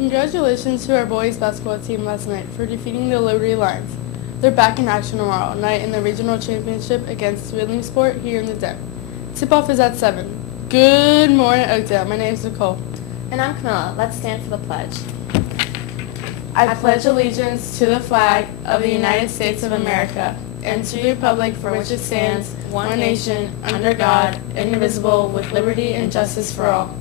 Congratulations to our boys basketball team last night for defeating the Liberty Lions. They're back in action tomorrow night in the regional championship against Williamsport here in the Den. Tip-off is at 7. Good morning, Oakdale. My name is Nicole. And I'm Camilla. Let's stand for the pledge. I pledge allegiance to the flag of the United States of America and to the republic for which it stands, one nation, under God, indivisible, with liberty and justice for all.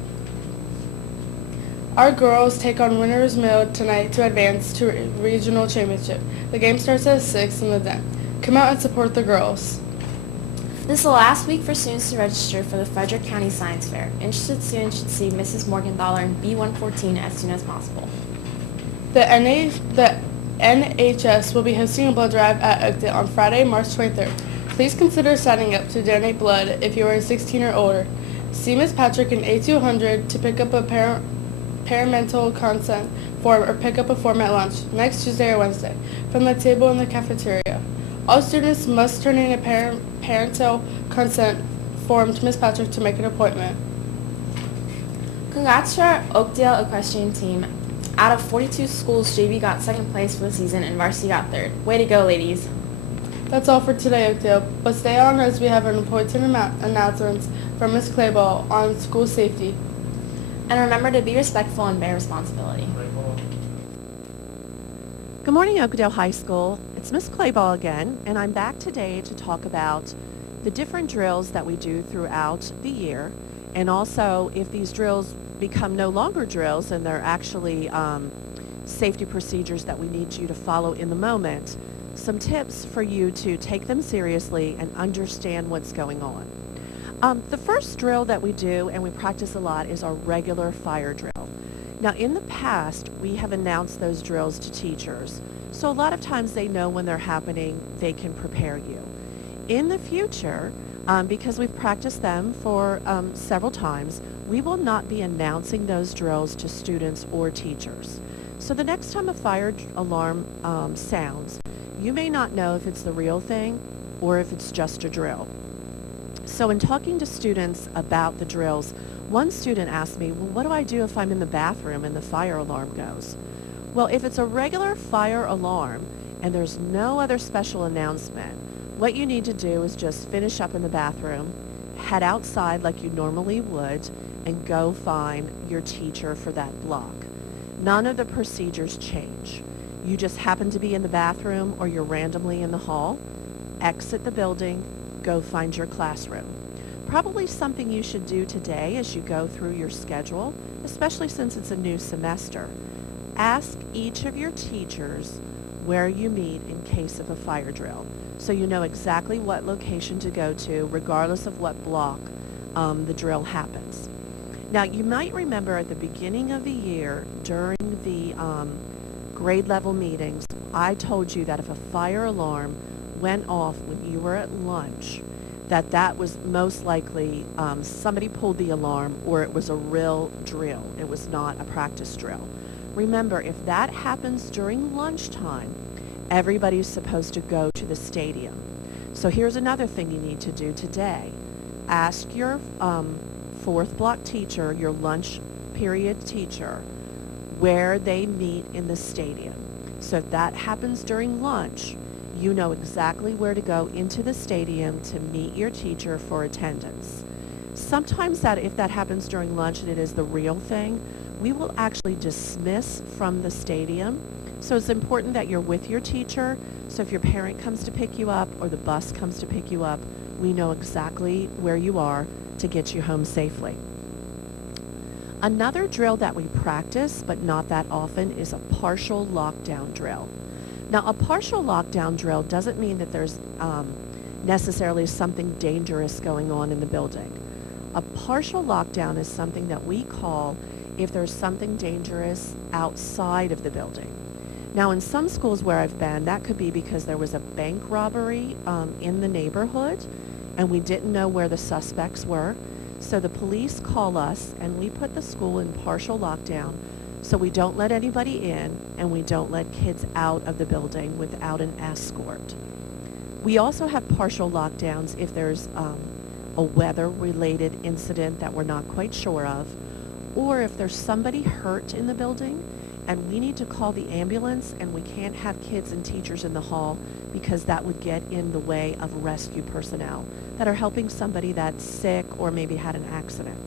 Our girls take on Winners Mill tonight to advance to regional championship. The game starts at 6 in the Den. Come out and support the girls. This is the last week for students to register for the Frederick County Science Fair. Interested students should see Mrs. Morgenthaler in B114 as soon as possible. The NHS will be hosting a blood drive at Oakdale on Friday, March 23rd. Please consider signing up to donate blood if you are 16 or older. See Ms. Patrick in A200 to pick up a parental consent form or pick up a form at lunch next Tuesday or Wednesday from the table in the cafeteria. All students must turn in a parental consent form to Ms. Patrick to make an appointment. Congrats to our Oakdale equestrian team. Out of 42 schools, JV got second place for the season and varsity got third. Way to go, ladies. That's all for today, Oakdale, but stay on as we have an important announcements from Ms. Clayball on school safety. And remember to be respectful and bear responsibility. Good morning, Oakdale High School. It's Ms. Clayball again, and I'm back today to talk about the different drills that we do throughout the year, and also if these drills become no longer drills and they're actually safety procedures that we need you to follow in the moment, some tips for you to take them seriously and understand what's going on. The first drill that we do and we practice a lot is our regular fire drill. Now in the past we have announced those drills to teachers, so a lot of times they know when they're happening, they can prepare you. In the future, because we've practiced them for several times, we will not be announcing those drills to students or teachers. So the next time a fire alarm sounds, you may not know if it's the real thing or if it's just a drill. So in talking to students about the drills, one student asked me, well, what do I do if I'm in the bathroom and the fire alarm goes? Well, if it's a regular fire alarm and there's no other special announcement, what you need to do is just finish up in the bathroom, head outside like you normally would, and go find your teacher for that block. None of the procedures change. You just happen to be in the bathroom or you're randomly in the hall, exit the building, go find your classroom. Probably something you should do today as you go through your schedule, especially since it's a new semester. Ask each of your teachers where you meet in case of a fire drill, so you know exactly what location to go to regardless of what block the drill happens. Now you might remember at the beginning of the year during the grade level meetings, I told you that if a fire alarm went off when you were at lunch, that was most likely somebody pulled the alarm or it was a real drill. It was not a practice drill. Remember, if that happens during lunchtime, everybody's supposed to go to the stadium. So here's another thing you need to do today. Ask your fourth block teacher, your lunch period teacher, where they meet in the stadium. So if that happens during lunch, you know exactly where to go into the stadium to meet your teacher for attendance. Sometimes if that happens during lunch and it is the real thing, we will actually dismiss from the stadium. So it's important that you're with your teacher. So if your parent comes to pick you up or the bus comes to pick you up, we know exactly where you are to get you home safely. Another drill that we practice, but not that often, is a partial lockdown drill. Now, a partial lockdown drill doesn't mean that there's necessarily something dangerous going on in the building. A partial lockdown is something that we call if there's something dangerous outside of the building. Now, in some schools where I've been, that could be because there was a bank robbery in the neighborhood, and we didn't know where the suspects were. So the police call us, and we put the school in partial lockdown, so we don't let anybody in, and we don't let kids out of the building without an escort. We also have partial lockdowns if there's a weather-related incident that we're not quite sure of, or if there's somebody hurt in the building and we need to call the ambulance, and we can't have kids and teachers in the hall because that would get in the way of rescue personnel that are helping somebody that's sick or maybe had an accident.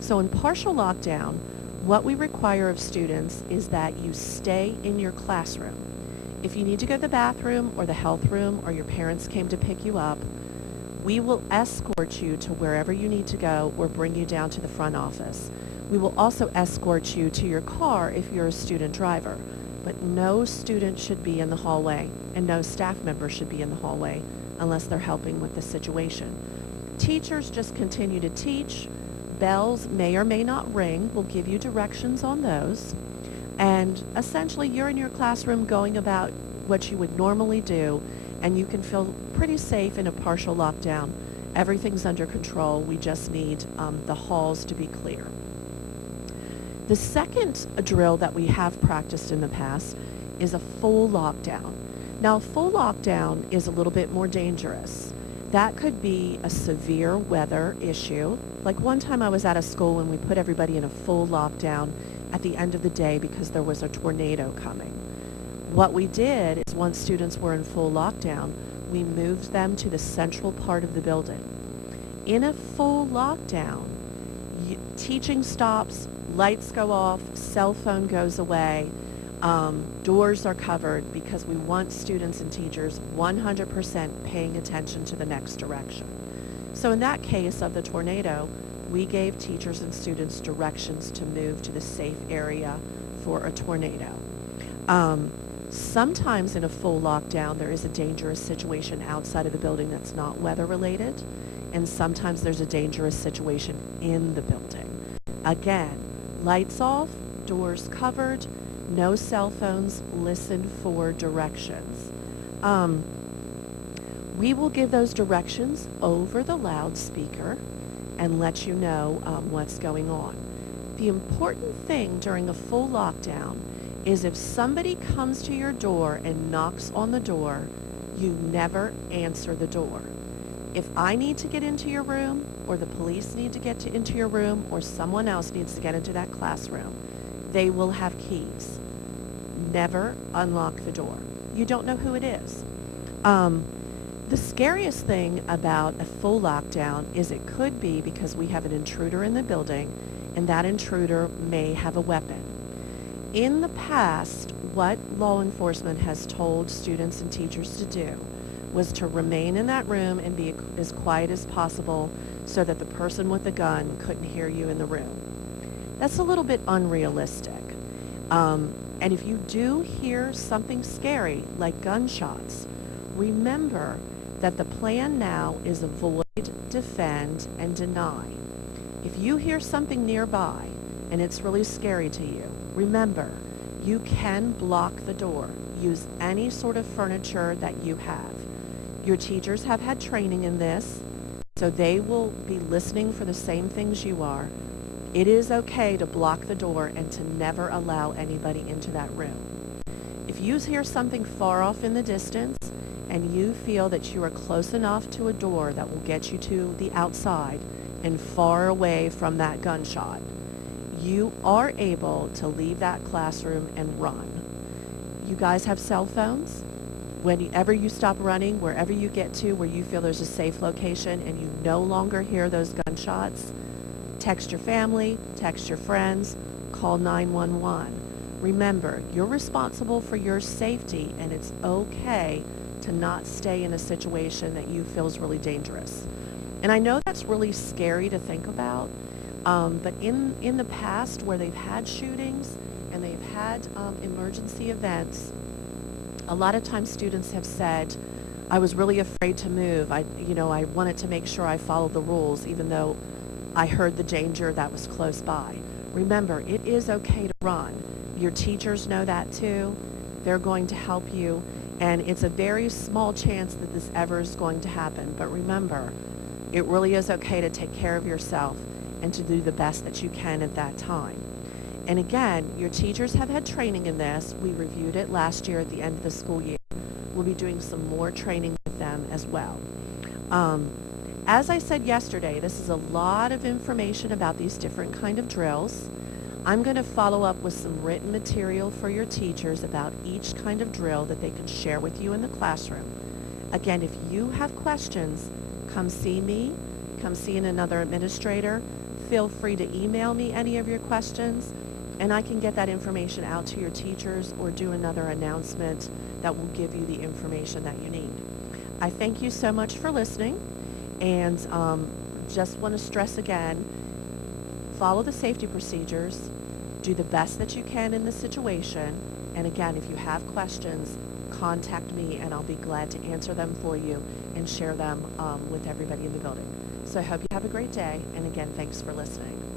So in partial lockdown, what we require of students is that you stay in your classroom. If you need to go to the bathroom or the health room, or your parents came to pick you up, we will escort you to wherever you need to go or bring you down to the front office. We will also escort you to your car if you're a student driver, but no student should be in the hallway and no staff member should be in the hallway unless they're helping with the situation. Teachers just continue to teach. Bells may or may not ring. We'll give you directions on those. And essentially you're in your classroom going about what you would normally do, and you can feel pretty safe in a partial lockdown. Everything's under control. We just need the halls to be clear. The second drill that we have practiced in the past is a full lockdown. Now, a full lockdown is a little bit more dangerous. That could be a severe weather issue. Like one time I was at a school and we put everybody in a full lockdown at the end of the day because there was a tornado coming. What we did is once students were in full lockdown, we moved them to the central part of the building. In a full lockdown, teaching stops, lights go off, cell phone goes away, doors are covered because we want students and teachers 100% paying attention to the next direction. So in that case of the tornado, we gave teachers and students directions to move to the safe area for a tornado. Sometimes in a full lockdown, there is a dangerous situation outside of the building that's not weather related, and sometimes there's a dangerous situation in the building. Again, lights off, doors covered, no cell phones, listen for directions. We will give those directions over the loudspeaker and let you know what's going on. The important thing during a full lockdown is if somebody comes to your door and knocks on the door, you never answer the door. If I need to get into your room, or the police need to get into your room, or someone else needs to get into that classroom, they will have keys. Never unlock the door. You don't know who it is. The scariest thing about a full lockdown is it could be because we have an intruder in the building, and that intruder may have a weapon. In the past, what law enforcement has told students and teachers to do was to remain in that room and be as quiet as possible so that the person with the gun couldn't hear you in the room. That's a little bit unrealistic. And if you do hear something scary, like gunshots, remember that the plan now is avoid, defend, and deny. If you hear something nearby and it's really scary to you, remember, you can block the door. Use any sort of furniture that you have. Your teachers have had training in this, so they will be listening for the same things you are. It is okay to block the door and to never allow anybody into that room. If you hear something far off in the distance and you feel that you are close enough to a door that will get you to the outside and far away from that gunshot, you are able to leave that classroom and run. You guys have cell phones. Whenever you stop running, wherever you get to where you feel there's a safe location and you no longer hear those gunshots, text your family, text your friends, call 911. Remember, you're responsible for your safety, and it's okay to not stay in a situation that you feel is really dangerous. And I know that's really scary to think about, but in the past where they've had shootings and they've had emergency events, a lot of times students have said, I was really afraid to move. I wanted to make sure I followed the rules even though I heard the danger that was close by. Remember, it is okay to run. Your teachers know that too. They're going to help you, and it's a very small chance that this ever is going to happen. But remember, it really is okay to take care of yourself and to do the best that you can at that time. And again, your teachers have had training in this. We reviewed it last year at the end of the school year. We'll be doing some more training with them as well. As I said yesterday, this is a lot of information about these different kind of drills. I'm going to follow up with some written material for your teachers about each kind of drill that they can share with you in the classroom. Again, if you have questions, come see me, come see another administrator. Feel free to email me any of your questions, and I can get that information out to your teachers or do another announcement that will give you the information that you need. I thank you so much for listening, and just want to stress again, follow the safety procedures, do the best that you can in the situation, and again, if you have questions, contact me and I'll be glad to answer them for you and share them with everybody in the building. So I hope you have a great day, and again, thanks for listening.